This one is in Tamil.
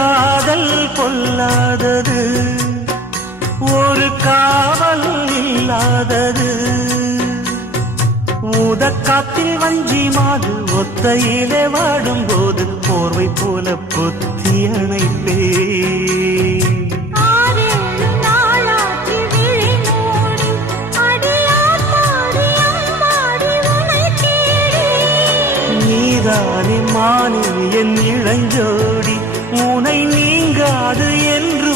காதல் கொல்லாதது, ஒரு காவல் இல்லாதது. ஊதக்காத்தில் வஞ்சி மாது ஒத்தையிலே வாடும்போது போர்வை போல பொத்தி அணைப்பே. நீதானே மானே என் இளஞ்சோடி, உனை நீங்காது என்று